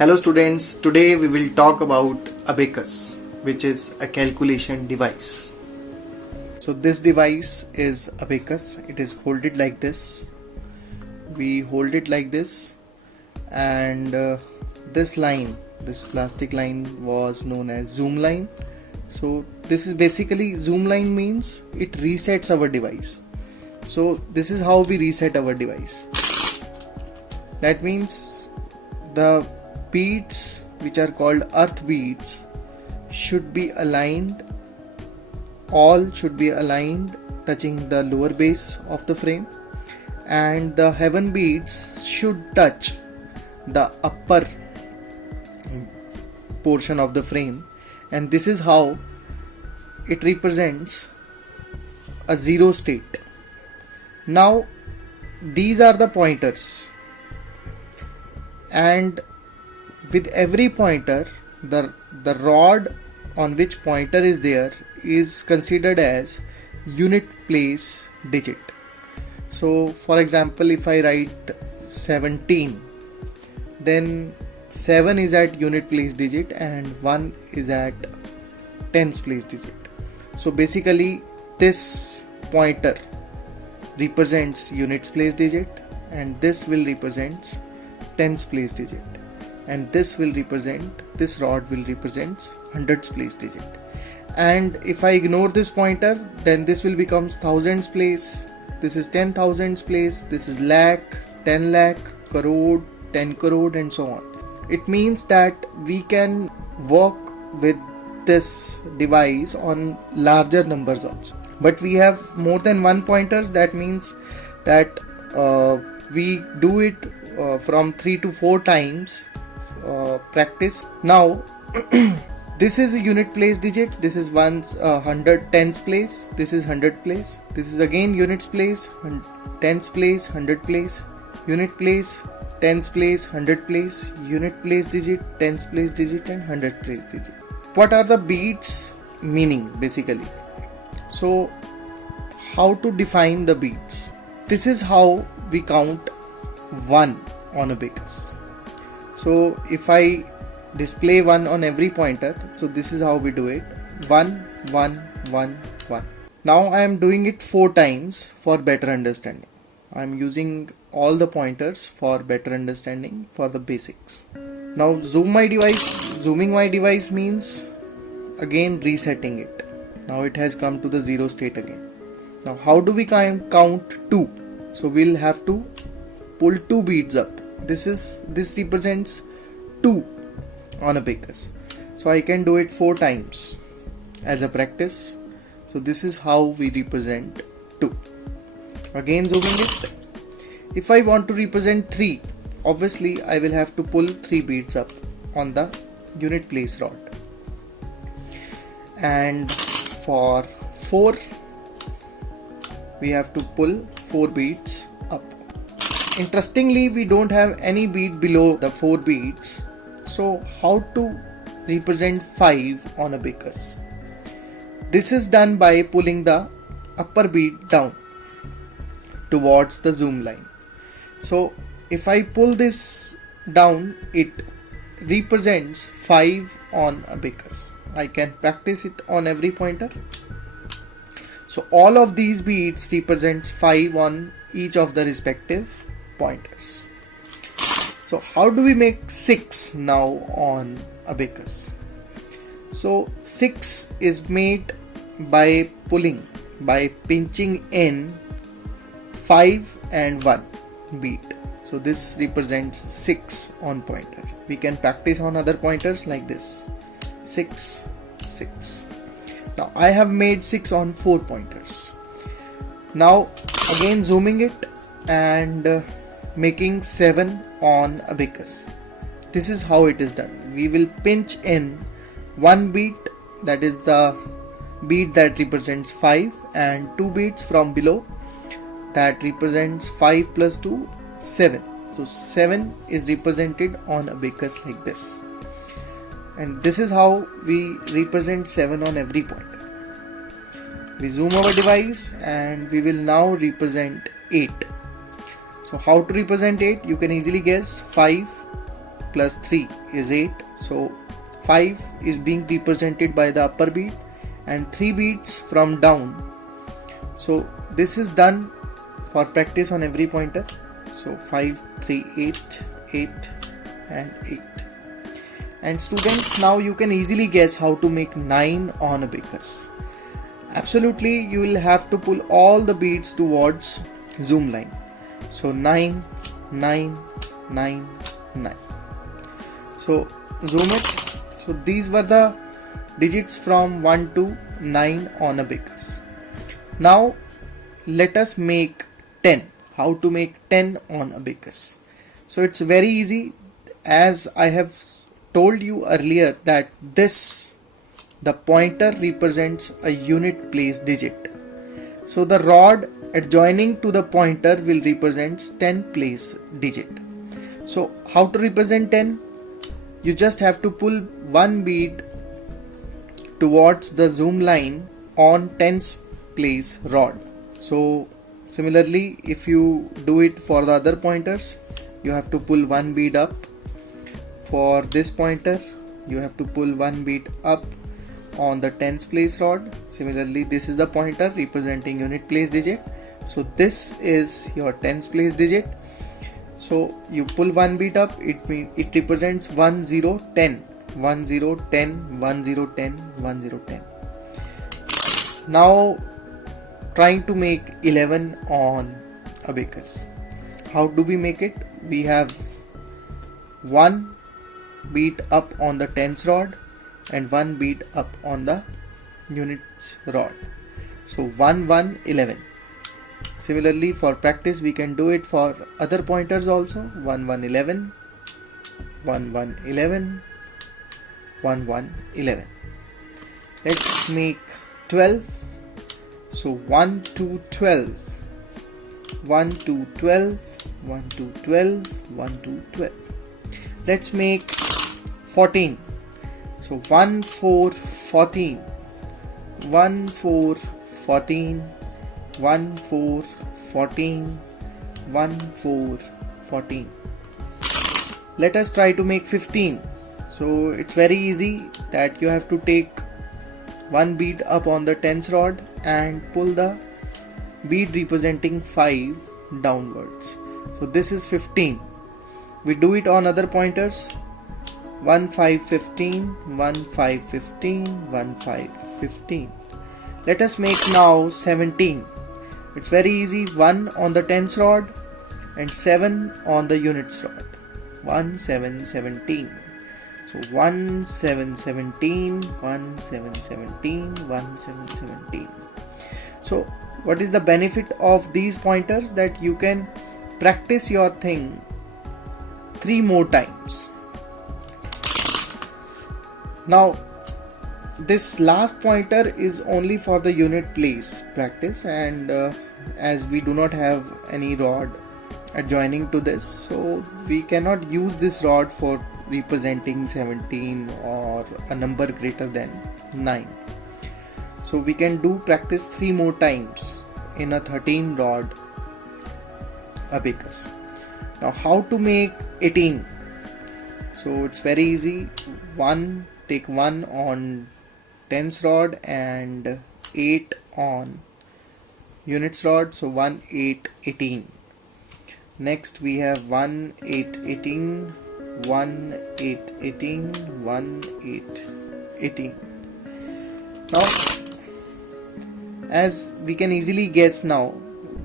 Hello students, today we will talk about Abacus, which is a calculation device. So this device is Abacus. It is folded like this. We hold it like this, and this line, this plastic line, was known as zoom line. So this is basically, zoom line means it resets our device. So this is how we reset our device. That means the beads, which are called earth beads, should be aligned, all should be aligned touching the lower base of the frame, and the heaven beads should touch the upper portion of the frame, and this is how it represents a zero state. Now these are the pointers, and with every pointer, the rod on which pointer is there is considered as unit place digit. So for example, if I write 17, then 7 is at unit place digit and 1 is at tens place digit. So basically this pointer represents units place digit, and this will represent tens place digit, and this will represent, this rod will represent hundreds place digit. And if I ignore this pointer, then this will become thousands place, this is 10,000s place, this is lakh, 10 lakh, crore, 10 crore, and so on. It means that we can work with this device on larger numbers also, but we have more than one pointers. That means that we do it from 3 to 4 times practice. Now this is a unit place digit, this is 100 tens place, this is 100 place, this is again units place, tens place, 100 place, unit place, tens place, 100 place, unit place digit, tens place digit, and 100 place digit. What are the beads meaning basically? So how to define the beads? This is how we count 1 on Abacus. So if I display 1 on every pointer, so this is how we do it: 1 1 1 1. Now I am doing it 4 times for better understanding. I am using all the pointers for better understanding for the basics. Now zooming my device means again resetting it. Now it has come to the zero state again. Now how do we count 2? So we'll have to pull 2 beads up. This represents 2 on Abacus. So I can do it 4 times as a practice. So this is how we represent 2. Again zooming it. If I want to represent 3, obviously I will have to pull 3 beads up on the unit place rod. And for 4, we have to pull 4 beads up. Interestingly, we don't have any bead below the 4 beads. So how to represent 5 on Abacus? This is done by pulling the upper bead down towards the zoom line. So if I pull this down, it represents 5 on Abacus. I can practice it on every pointer. So all of these beads represents 5 on each of the respective pointers. So how do we make 6 now on Abacus? So 6 is made by pinching in 5 and 1 bead. So this represents 6 on pointer. We can practice on other pointers like this: 6 6. Now I have made 6 on 4 pointers. Now again zooming it and making 7 on Abacus. This is how it is done. We will pinch in 1 bead, that is the bead that represents 5, and 2 beads from below that represents 5 plus 2, 7. So 7 is represented on Abacus like this, and this is how we represent 7 on every pointer. We zoom our device and we will now represent 8. So how to represent 8? You can easily guess: 5 plus 3 is 8. So 5 is being represented by the upper bead and 3 beads from down. So this is done for practice on every pointer. So 5, 3, 8, 8 and 8. And students, now you can easily guess how to make 9 on abacus. Absolutely, you will have to pull all the beads towards zoom line. So 9, 9, 9, 9. So zoom it. So these were the digits from 1 to 9 on abacus. Now let us make 10. How to make 10 on abacus? So it's very easy, as I have told you earlier that the pointer represents a unit place digit. So the rod adjoining to the pointer will represent 10 place digit. So how to represent 10? You just have to pull one bead towards the zoom line on 10th place rod. So similarly, if you do it for the other pointers, you have to pull one bead up. For this pointer, you have to pull one bead up on the 10th place rod. Similarly, this is the pointer representing unit place digit. So this is your 10th place digit. So you pull one bead up, it represents 1 0 10, 1 0 10, 1 0 10, 1 0 10. Now trying to make 11 on abacus. How do we make it? We have one bead up on the 10th rod and one bead up on the units rod. So 1 1 11. Similarly, for practice we can do it for other pointers also. 1 1 11, 1 1 11, 1 1 11. Let's make 12. So 1 2 12, 1 2 12, 1 2 12, 1 2 12. Let's make 14. So 1 4 14, 1 4 14, 1 4 14, 1 4 14. Let us try to make 15. So it's very easy, that you have to take one bead up on the 10th rod and pull the bead representing 5 downwards. So this is 15. We do it on other pointers. 1 5 15, 1 5 15, 1 5 15. Let us make now 17. It's very easy. 1 on the 10th rod and 7 on the units rod. 1 7 17. So 1 7 17, 1 7 17, 1 7 17. So what is the benefit of these pointers? That you can practice your thing 3 more times. Now this last pointer is only for the unit place practice, and as we do not have any rod adjoining to this, so we cannot use this rod for representing 17 or a number greater than 9. So we can do practice 3 more times in a 13 rod abacus. Now how to make 18? So it's very easy. Take 1 on 10th rod and 8 on units rod. So 1 8 18. Next we have 1 8 18, 1 8 18, 1 8 18. Now as we can easily guess, now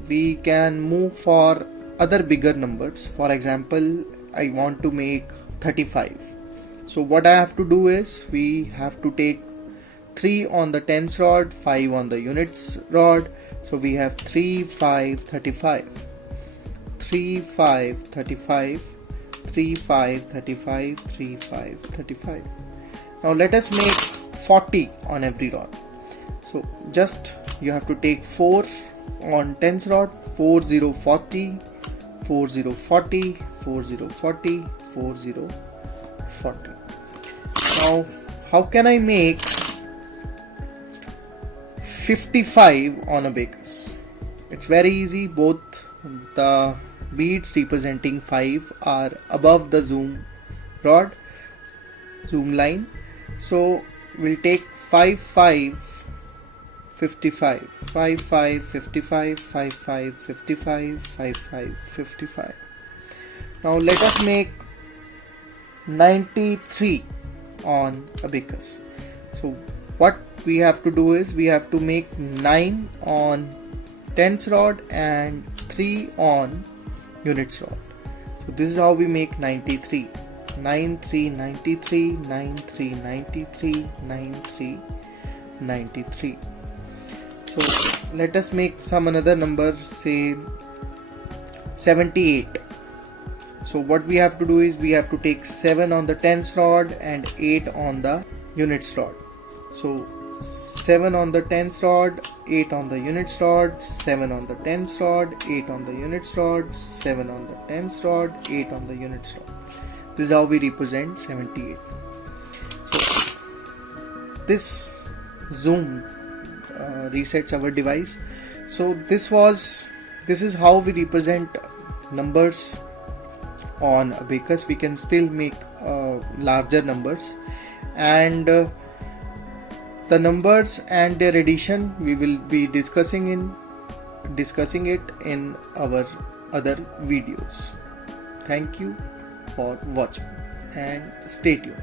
we can move for other bigger numbers. For example, I want to make 35. So what I have to do is, we have to take 3 on the 10th rod, 5 on the units rod. So we have 3 5 35, 3 5 35, 3 5 35, 3 5 35. Now let us make 40 on every rod. So just you have to take 4 on 10th rod, 4 0 40, 4 0 40, 4 0 40, 4 0 40. Now how can I make 55 on abacus? It's very easy. Both the beads representing 5 are above the zoom rod, zoom line. So we'll take 5 5 55, 5 5 55, 5 5 55, 5 5 55. Now let us make 93 on Abacus. So what we have to do is we have to make 9 on tens rod and 3 on units rod. So this is how we make 93. 9 3 93, 9 3 93, 9 3 93. So let us make some another number, say 78. So what we have to do is we have to take 7 on the tens rod and 8 on the units rod. So 7 on the tens rod, 8 on the units rod, 7 on the tens rod, 8 on the units rod, 7 on the tens rod, 8 on the units rod. This is how we represent 78. So this zoom resets our device. So this is how we represent numbers on Abacus. We can still make larger numbers, and the numbers and their addition we will be discussing it in our other videos. Thank you for watching and stay tuned.